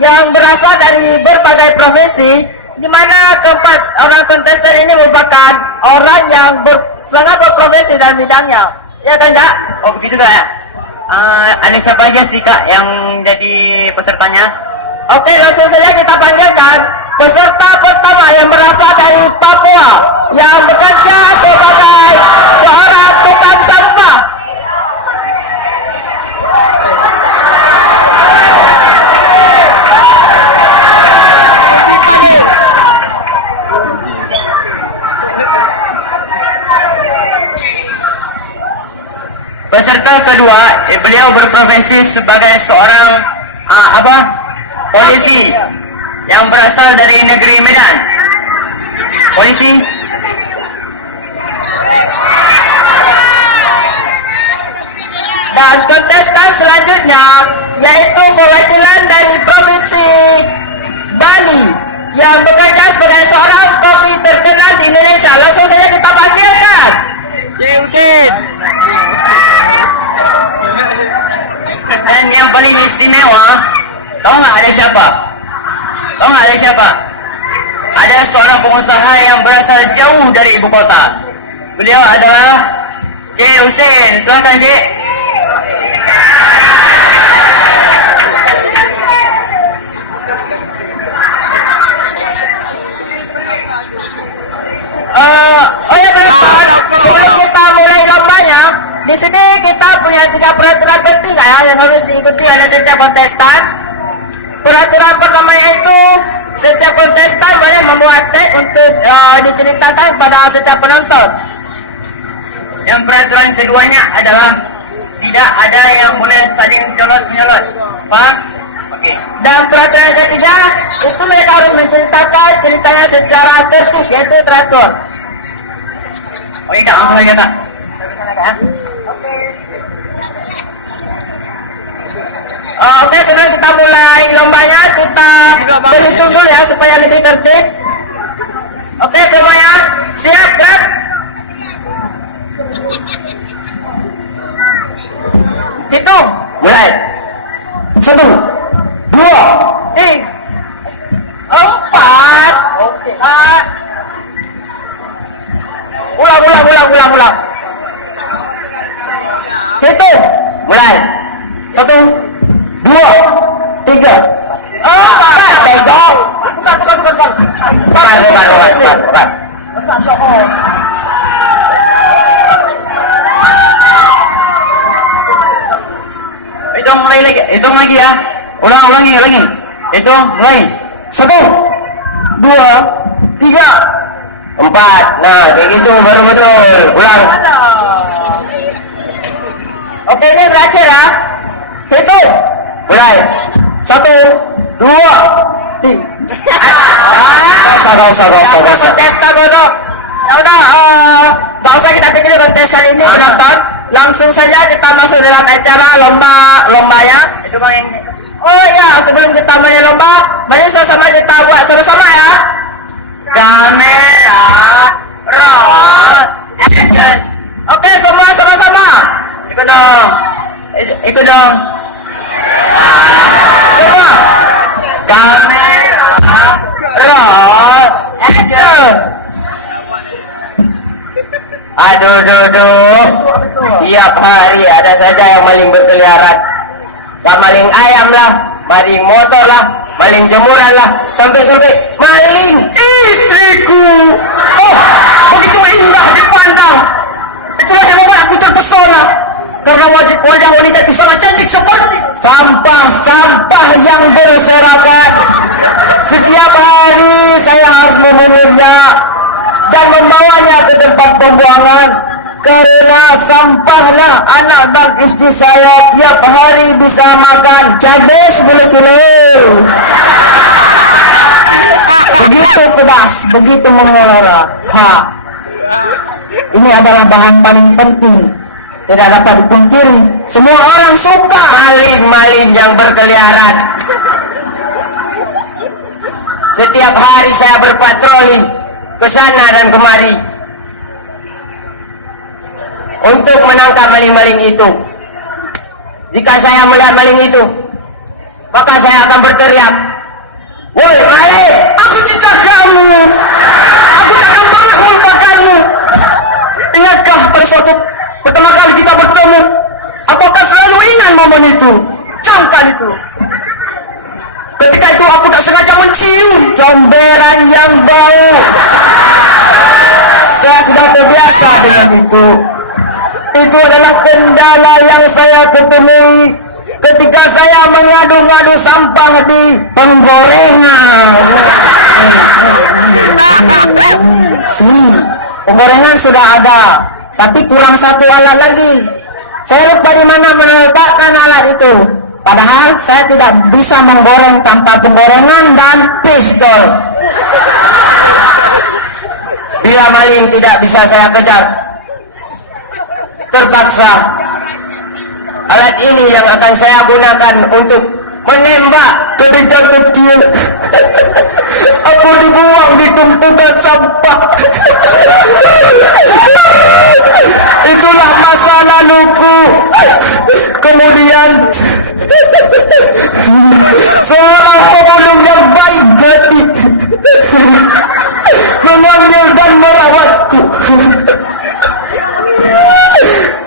yang berasal dari berbagai provinsi, di mana keempat orang kontestan ini merupakan orang yang sangat berprofesi dalam bidangnya. Ya kan, Kak? Oh begitu Kak ya? Ada siapa aja sih Kak yang jadi pesertanya? Oke, langsung saja kita panggilkan peserta pertama yang berasal dari Papua, yang bekerja sebagai seorang tukang sampah. Peserta kedua, beliau berprofesi sebagai seorang polisi yang berasal dari negeri Medan. Polisi. Dan kontestan selanjutnya yaitu perwakilan dari provinsi Bali yang bekerja sebagai seorang koki terkenal di Indonesia. Langsung saja kita panggilkan. Dan yang paling istimewa, tahu nggak ada siapa? Ada seorang pengusaha yang berasal jauh dari ibu kota. Beliau adalah J. Hussein. Silakan J. Oh ya penonton, sebelum kita mulai lombanya, di sini kita punya 3 peraturan penting ya yang harus diikuti oleh setiap kontestan. Peraturan pertama yaitu setiap kontestan boleh membuat tag untuk diceritakan kepada setiap penonton. Yang peraturan keduanya adalah tidak ada yang boleh saling nyolot. Paham? Oke. Dan peraturan ketiga itu mereka harus menceritakan ceritanya secara tertib yaitu teratur. Oke Kak, langsung aja Kak. Oke, sebelum kita mulai lombanya, kita berhitung dulu ya supaya lebih tertib. Oke, semuanya siap, gerak. Hitung. Mulai. 1, 2, 3, 4. Oke. Ulang. Hitung. mulai. 1, 2, 3. 4. Bego. Bukan. Bukan. Satu. Oh. Hitung lagi ya. Ulangi. Hitung mulai. 1, 2, 3, 4. Nah, kayak gitu baru betul. Ulang. Oke, ini terakhir ya. Hitung. Mulai. 1, 2, 3. Sabar. Kontestan bodoh. Ya udah, gak usah kita pikirin kontestan ini penonton. Langsung saja kita masuk dalam acara lombanya. Itu Bang yang Oh iya, sebelum kita mulai lomba, mari sama-sama kita buat sama-sama ya. kamera roll action. Oke, semua sama-sama. Ikut dong. Semua. Kamera roll action. Aduh. Tiap hari ada saja yang maling berkeliaran. Gak maling ayam lah, maling motor lah, maling jemuran lah, sampai maling istriku. Oh, begitu indah dipandang. Itulah yang membuat aku terpesona. Karena wajah wanita itu sangat cantik seperti sampah yang berserakan. Setiap hari saya harus memungunya dan membawanya ke tempat pembuangan. Karena sampahlah anak dan istri saya tiap hari bisa makan cabai 10 kilo. Begitu pedas, begitu mengelola. Ini adalah bahan paling penting, tidak dapat dipungkiri. Semua orang suka maling-maling yang berkeliaran. Setiap hari saya berpatroli ke sana dan kemari untuk menangkap maling-maling itu. Jika saya melihat maling itu, maka saya akan berteriak, "Woi maling, Aku cinta kamu. Aku takkan pernah melupakanmu. Ingatkah pada suatu pertama kali kita bertemu? Aku akan selalu ingat momen itu. Camkan itu. Ketika itu aku tak sengaja mencium comberan yang bau. Saya sudah terbiasa dengan itu. Itu adalah kendala yang saya temui ketika saya mengadu-ngadu sampah di penggorengan. Sini, penggorengan sudah ada, tapi kurang satu alat lagi. Saya lupa di mana meletakkan alat itu. Padahal saya tidak bisa menggoreng tanpa penggorengan dan pistol. bila maling tidak bisa saya kejar, terpaksa alat ini yang akan saya gunakan untuk menembak ke bintang kecil. Aku dibuang di tumpukan sampah. Itulah masa laluku. Kemudian seorang pemulung yang baik hati mengambil dan merawatku.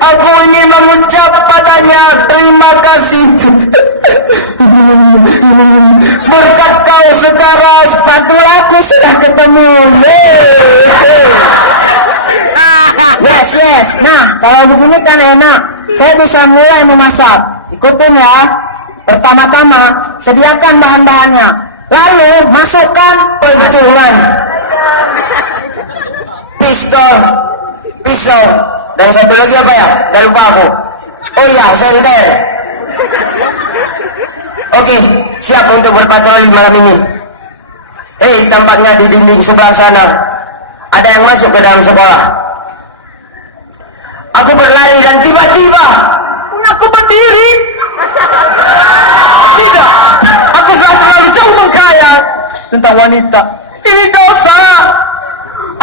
Aku ingin mengucap padanya terima kasih. Berkat kau sekarang sepatutnya sudah ketemu. Yes. Nah, kalau begini kan enak. Saya bisa mulai memasak. Ikutin ya. Pertama-tama, sediakan bahan-bahannya. Lalu, masukkan pentulan. pistol, pisau, dan satu lagi apa ya? Dah lupa aku. Oh iya, senter. Oke, siap untuk berpatroli malam ini. Tampaknya di dinding sebelah sana ada yang masuk ke dalam sekolah. Aku berlari dan tiba-tiba Aku berdiri. Tidak, aku sudah terlalu jauh mengkhayal tentang wanita. Ini dosa.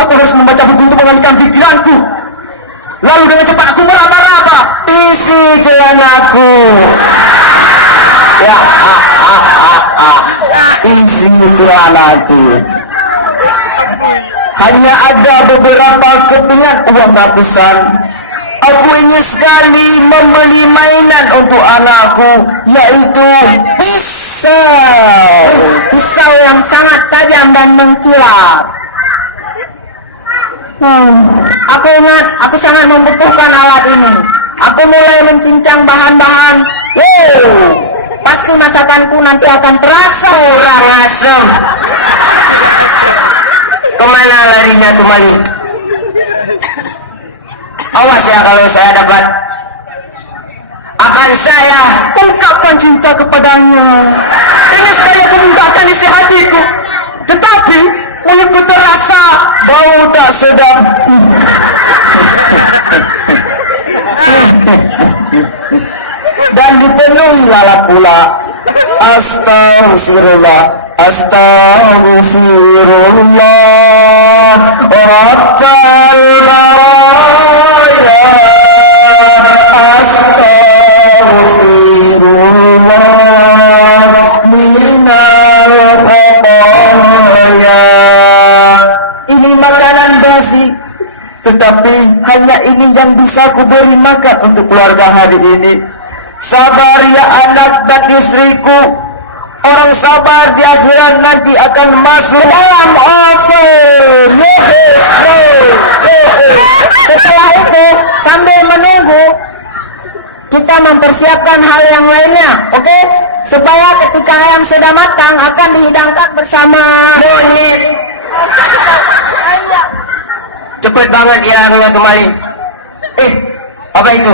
Aku harus membaca buku untuk mengalihkan pikiranku. Lalu dengan cepat aku meraba-raba isi celanaku. Ya, isi celanaku. Hanya ada beberapa kepingan uang ratusan. Aku ingin sekali membeli mainan untuk anakku, yaitu pisau yang sangat tajam dan mengkilat. Aku ingat, aku sangat membutuhkan alat ini. Aku mulai mencincang bahan-bahan. Pasti masakanku nanti akan terasa kurang asem. Kemana larinya tuh maling? Awas ya kalau saya dapat, akan saya ungkapkan cinta kepadanya. Ingin sekali aku mengungkapkan isi hatiku, tetapi mulutku terasa bau tak sedap. Dan dipenuhi lalat pula. Astagfirullah, astagfirullah, Rabbal baraya, astagfirullah, minal khataya. Ini makanan basi, tetapi hanya ini yang bisa kuberi makan untuk keluarga hari ini. Sabar ya anak dan istriku. Orang sabar di akhirat nanti akan masuk dalam oven. Setelah itu, sambil menunggu, kita mempersiapkan hal yang lainnya, oke? Supaya ketika ayam sudah matang akan dihidangkan bersama monyet. cepet banget hilangnya tuh maling. Apa itu?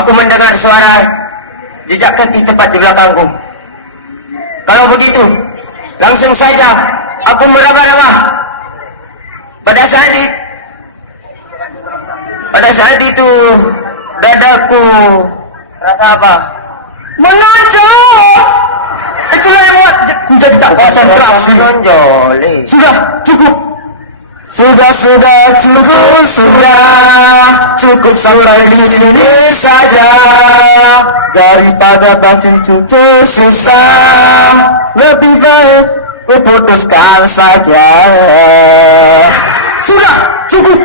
Aku mendengar suara jejak kaki tepat di belakangku. Kalau begitu, langsung saja aku meraba-raba. Pada saat itu dadaku rasa apa? Menonjol. Itulah yang buat menjadi tak konsentrasi. Menonjol. Sudah cukup. Sudah cukup sampai di sini saja, daripada bacin cucu susah, lebih baik kuputuskan saja. Sudah cukup,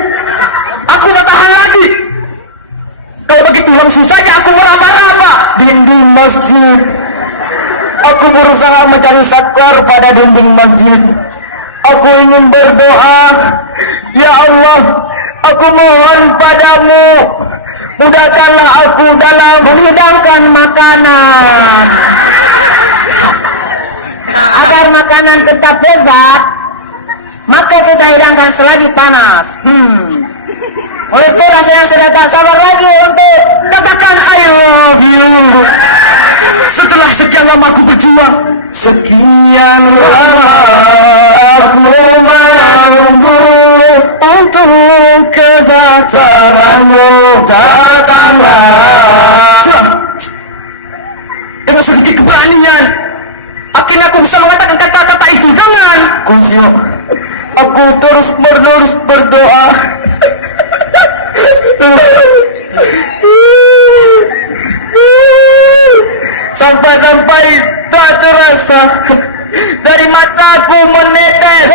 aku tak tahan lagi. Kalau begitu langsung saja aku meraba-raba dinding masjid. Aku berusaha mencari saklar pada dinding masjid. Aku ingin berdoa, ya Allah, aku mohon padamu, mudahkanlah aku dalam menghidangkan makanan, Agar makanan tetap lezat, maka kita hidangkan selagi panas. Oleh itu rasanya sudah tak sabar lagi untuk katakan I love you. Setelah sekian lama aku berjuang, sekian lama aku menunggu untuk kedatanganmu, datanglah. Dengan sedikit keberanian, akhirnya aku bisa mengatakan kata-kata itu dengan khusyuk. Aku terus menerus berdoa. Sampai-sampai tak terasa dari mataku menetes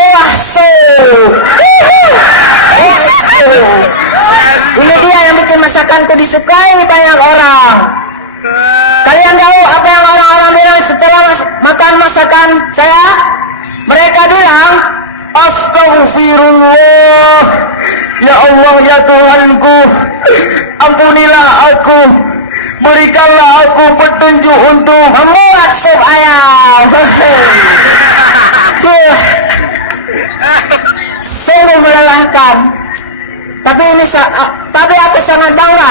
ini dia yang bikin masakanku disukai banyak orang. Kalian tahu apa yang orang-orang bilang setelah makan masakan saya? Mereka bilang, Astagfirullah. Ya Allah, ya Tuhanku, ampunilah aku, berikanlah aku petunjuk untuk membuat sup ayam. Sungguh melelahkan. Tapi aku sangat bangga.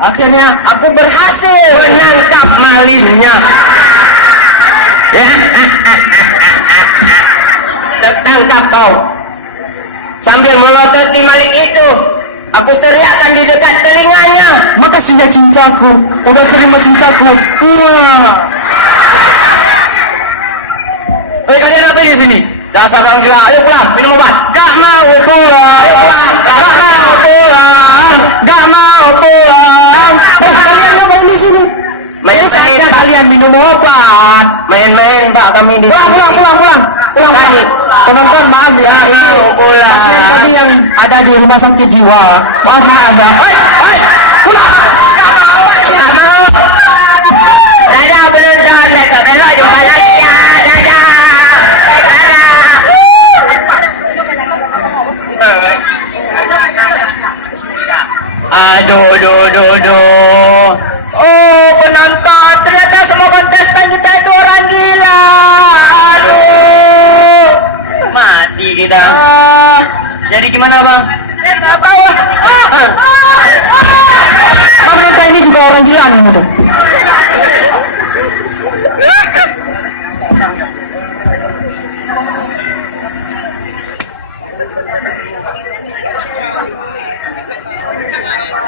Akhirnya aku berhasil Menangkap malingnya. Tertangkap kau. Sambil melototi maling itu, aku teriakkan di dekat telinganya. makasih ya cintaku, udah terima cintaku. Hei, kalian apa di sini? Dasar orang gila. Ayo pulang, minum obat. Gak mau pulang, Ayo pulang. gak mau pulang, gak mau pulang. Kalian ngapain di sini? Main-main, Saja Pak. kalian minum obat. Main-main, Pak, kami di Pulang. Kami. Penonton maaf ya, Gak ini mau pulang. pasien tadi yang ada di rumah sakit jiwa. Maaf ada. Hei, pulang. Gak mau. Dadah, penonton. Besok jumpa lagi ya. Dadah. Aduh. Oh penonton, ternyata semua kontestan kita itu orang gila. Aduh. Mati kita. Jadi gimana, Bang? Nggak tahu. Pemerintah ini juga orang gila nih.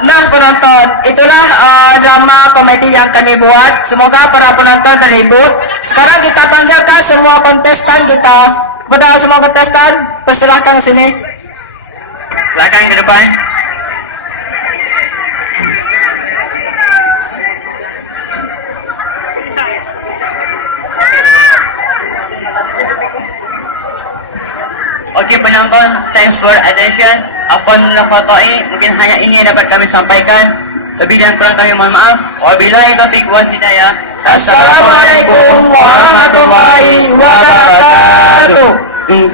Nah penonton, itulah drama komedi yang kami buat. Semoga para penonton terhibur. Sekarang kita panggilkan semua kontestan kita. Kepada semua kontestan, persilahkan sini. Silakan ke depan. Oke penonton, thanks for attention. Afwan khata'i, mungkin hanya ini yang dapat kami sampaikan. Lebih dan kurang kami mohon maaf. Wabillahi taufiq wal hidayah. Assalamualaikum warahmatullahi wabarakatuh. Ding